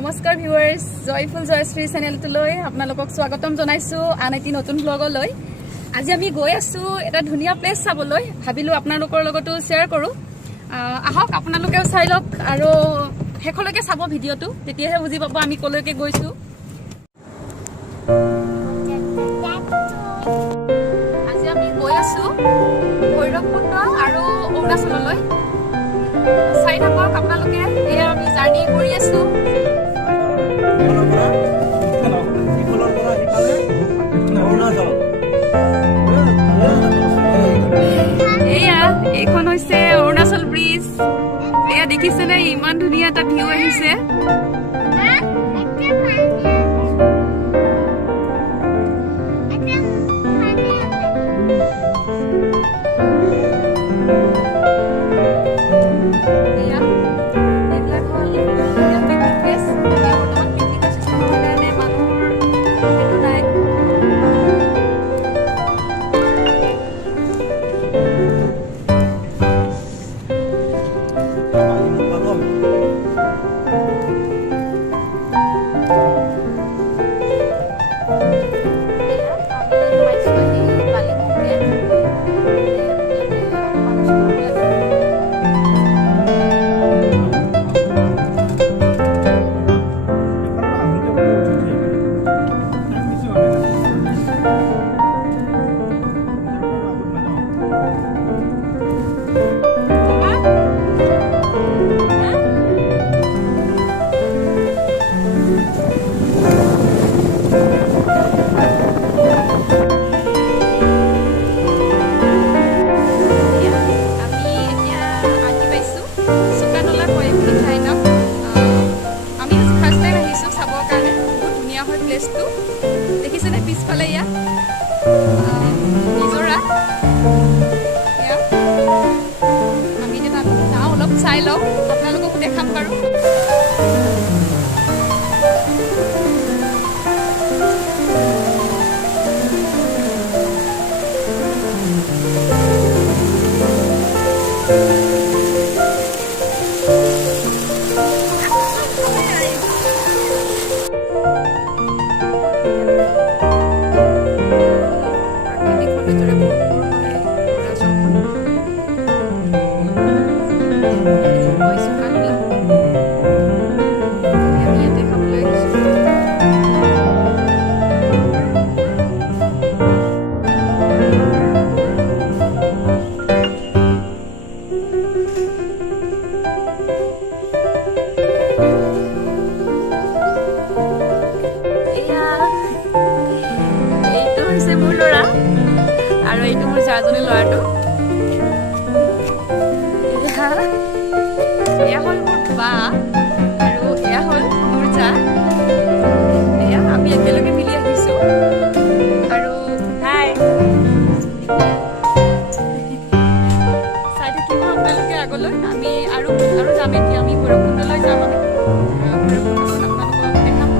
নমস্কাৰ ভিউৱাৰ্স জয়ফুল জয়শ্ৰী চেনেলটোলৈ আপোনালোকক স্বাগতম জনাইছো আন এটি নতুন ব্লগলৈ। আজি আমি গৈ আছো এটা ধুনীয়া প্লেচ চাবলৈ, ভাবিলো আপোনালোকৰ লগতো শ্বেয়াৰ কৰো। আহক আপোনালোকেও চাই লওক আৰু শেষলৈকে চাব ভিডিঅ'টো, তেতিয়াহে বুজি পাব আমি কলৈকে গৈছো। আজি আমি গৈ আছো ভৈৰৱকুণ্ড আৰু অৰুণাচললৈ। চাই থাকক আপোনালোকে, এয়া আমি জাৰ্ণি কৰি আছো। এয়া এইখন হৈছে অৰুণাচল ব্ৰিজ। এয়া দেখিছেনে, ইমান ধুনীয়া এটা ভিউ আহিছে। দেখিছেনে পিছফালে ইয়া নিজৰা। আমি এতিয়া যাওঁ, অলপ চাই লওঁ, আপোনালোককো দেখাম বাৰু। মোৰ ল'ৰা আৰু এইটো মোৰ জাজনী ল'ৰাটো। এয়া হ'ল মোৰ বা আৰু এয়া হ'ল মোৰ জা। এয়া আমি একেলগে মিলি আহিছো আৰু হাই চাই থাকিব আপোনালোকে আগলৈ। আমি আৰু যাম, এতিয়া আমি ভৈৰৱকুণ্ডলৈ যাম। আমি ভৈৰৱকুণ্ডখন আপোনালোকক দেখাম।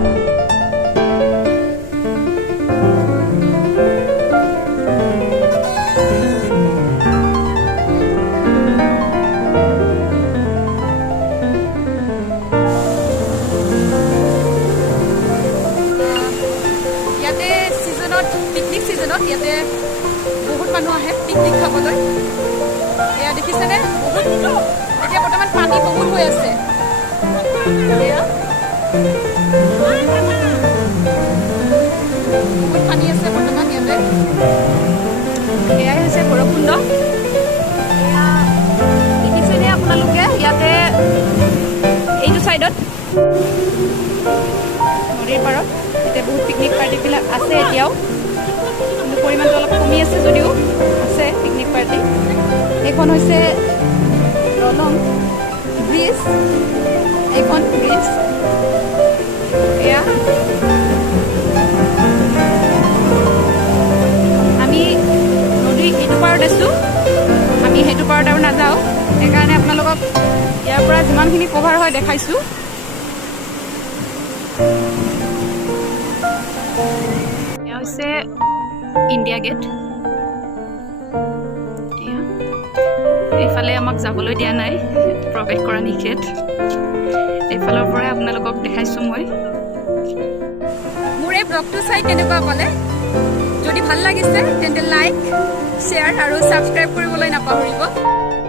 পিকনিক ছিজনত ইয়াতে বহুত মানুহ আহে পিকনিক খাবলৈ। এয়া দেখিছেনে, বহুত এতিয়া বৰ্তমান পানী বহুত হৈ আছে। বহুত পানী আছে বৰ্তমান ইয়াতে। এয়াই হৈছে ভৈৰৱকুণ্ড। এয়া দেখিছেনে আপোনালোকে, ইয়াতে এইটো চাইডত নদীৰ পাৰত এতিয়া বহুত পিকনিক পাৰ্টিবিলাক আছে এতিয়াও, কিন্তু পৰিমাণটো অলপ কমি আছে যদিও আছে পিকনিক পাৰ্টি। এইখন হৈছে দলং ব্ৰিজ, এইখন ব্ৰিজ। এয়া আমি নদীৰ এইটো পাৰত আছোঁ, আমি সেইটো পাৰত আৰু নাযাওঁ। সেইকাৰণে আপোনালোকক ইয়াৰ পৰা যিমানখিনি কভাৰ হয় দেখাইছোঁ। এয়া হৈছে ইণ্ডিয়া গেট। এইফালে আমাক যাবলৈ দিয়া নাই, প্ৰৱেশ কৰা নিষেধ। এইফালৰ পৰাই আপোনালোকক দেখাইছোঁ মই মোৰ এই ব্লগটো চাই কেনেকুৱা পালে যদি ভাল লাগিছে তেন্তে লাইক শ্বেয়াৰ আৰু ছাবস্ক্ৰাইব কৰিবলৈ নাপাহৰিব